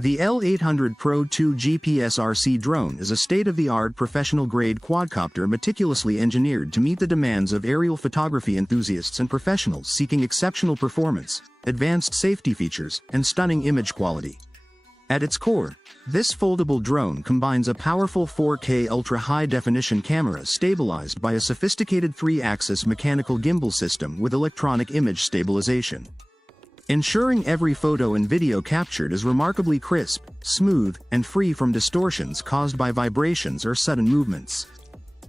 The L800 Pro 2 GPS-RC drone is a state-of-the-art professional-grade quadcopter meticulously engineered to meet the demands of aerial photography enthusiasts and professionals seeking exceptional performance, advanced safety features, and stunning image quality. At its core, this foldable drone combines a powerful 4K ultra-high-definition camera stabilized by a sophisticated 3-axis mechanical gimbal system with electronic image stabilization, ensuring every photo and video captured is remarkably crisp, smooth, and free from distortions caused by vibrations or sudden movements.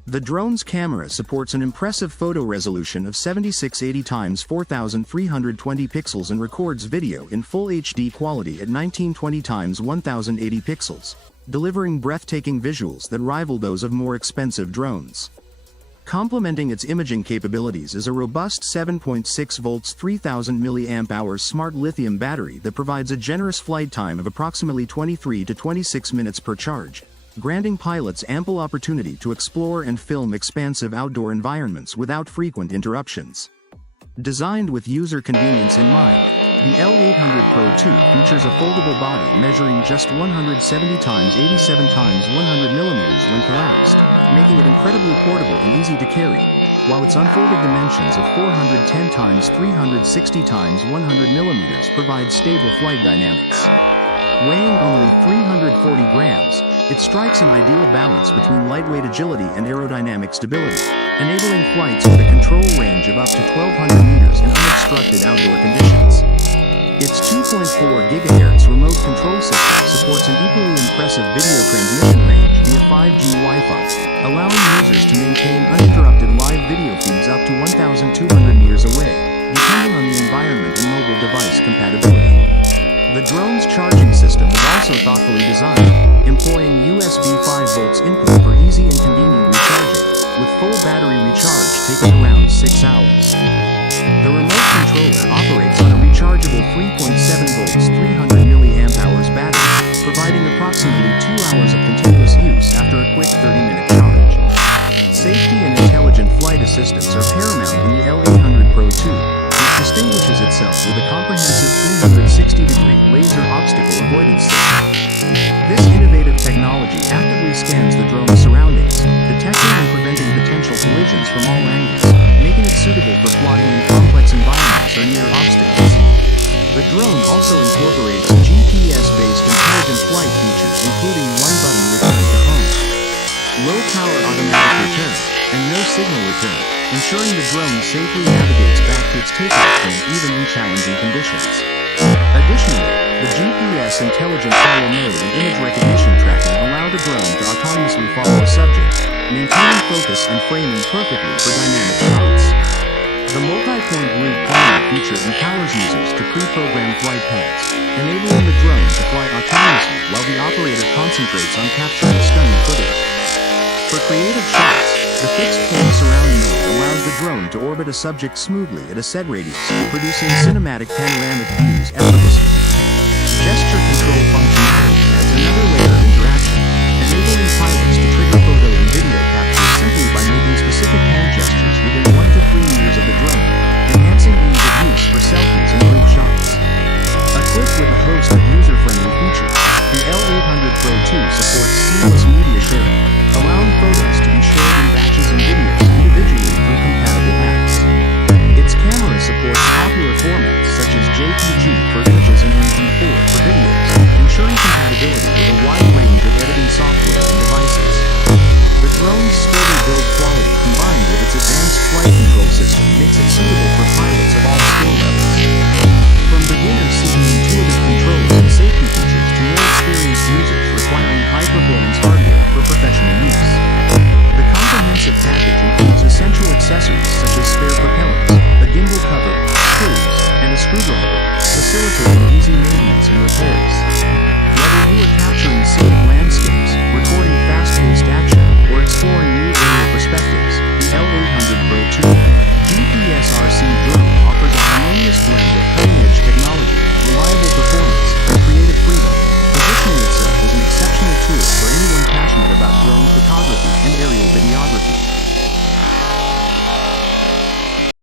The drone's camera supports an impressive photo resolution of 7680 x 4320 pixels and records video in full HD quality at 1920 x 1080 pixels, delivering breathtaking visuals that rival those of more expensive drones. Complementing its imaging capabilities is a robust 7.6 volts 3000 mAh smart lithium battery that provides a generous flight time of approximately 23 to 26 minutes per charge, granting pilots ample opportunity to explore and film expansive outdoor environments without frequent interruptions. Designed with user convenience in mind, the L800 Pro 2 features a foldable body measuring just 170 x 87 x 100 mm when collapsed, making it incredibly portable and easy to carry, while its unfolded dimensions of 410 x 360 x 100 mm provide stable flight dynamics. Weighing only 340 grams, it strikes an ideal balance between lightweight agility and aerodynamic stability, enabling flights with a control range of up to 1,200 meters in unobstructed outdoor conditions. Its 2.4 GHz remote control system supports an equally impressive video transmission range via 5G Wi-Fi, allowing users to maintain uninterrupted live video feeds up to 1,200 meters away, depending on the environment and mobile device compatibility. The drone's charging system is also thoughtfully designed, employing USB 5 volts input for easy and convenient recharging, with full battery recharge taking around 6 hours. The remote controller operates on a rechargeable 3.7 volts 300 mAh battery, providing approximately 2 hours of continuous use after a quick 30-minute charge. Safety and intelligent flight assistance are paramount in the L800 Pro 2, which distinguishes itself with a comprehensive 360-degree laser obstacle avoidance system. This innovative technology actively scans the drone's surroundings, detecting and preventing potential collisions from all angles, making it suitable for flying in complex environments or near obstacles. The drone also incorporates GPS-based intelligent flight features, including one-button return to home, low-power automatic return, and no signal return, ensuring the drone safely navigates back to its takeoff point even in challenging conditions. Additionally, the GPS intelligent follow mode and image recognition tracking allow the drone to autonomously follow a subject, maintaining focus and framing perfectly for dynamic shots. The multi-point route planner feature empowers users to pre-program flight paths, enabling the drone to fly autonomously while the operator concentrates on capturing stunning footage. For creative shots, the fixed-point surround mode allows the drone to orbit a subject smoothly at a set radius, producing cinematic panoramic views effortlessly. Gesture control functionality adds another layer of interaction, enabling pilots to trigger photo and video capture simply by making specific hand gestures within 1 to 3 meters of the drone, enhancing ease of use for selfies and group shots. Equipped with a host of user-friendly features, the L800 Pro 2 supports seamless media sharing, allowing photos to be shared in batches and videos individually through compatible apps. Its camera supports popular formats such as JPG for images and MP4 for videos, ensuring compatibility with a wide range of editing software and devices. The drone's sturdy build quality combined with its advanced flight control system makes it suitable for pilots of all skill levels. From beginners seeking intuitive controls and safety features to more experienced users requiring high-performance hardware for professional use. The comprehensive package includes essential accessories such as spare propellers, a gimbal cover, screws, and a screwdriver, facilitating easy maintenance and repairs. Whether you are capturing scenic landscapes, recording fast-paced action, or exploring new area perspectives, the L800 Pro 2 GPS-RC drone offers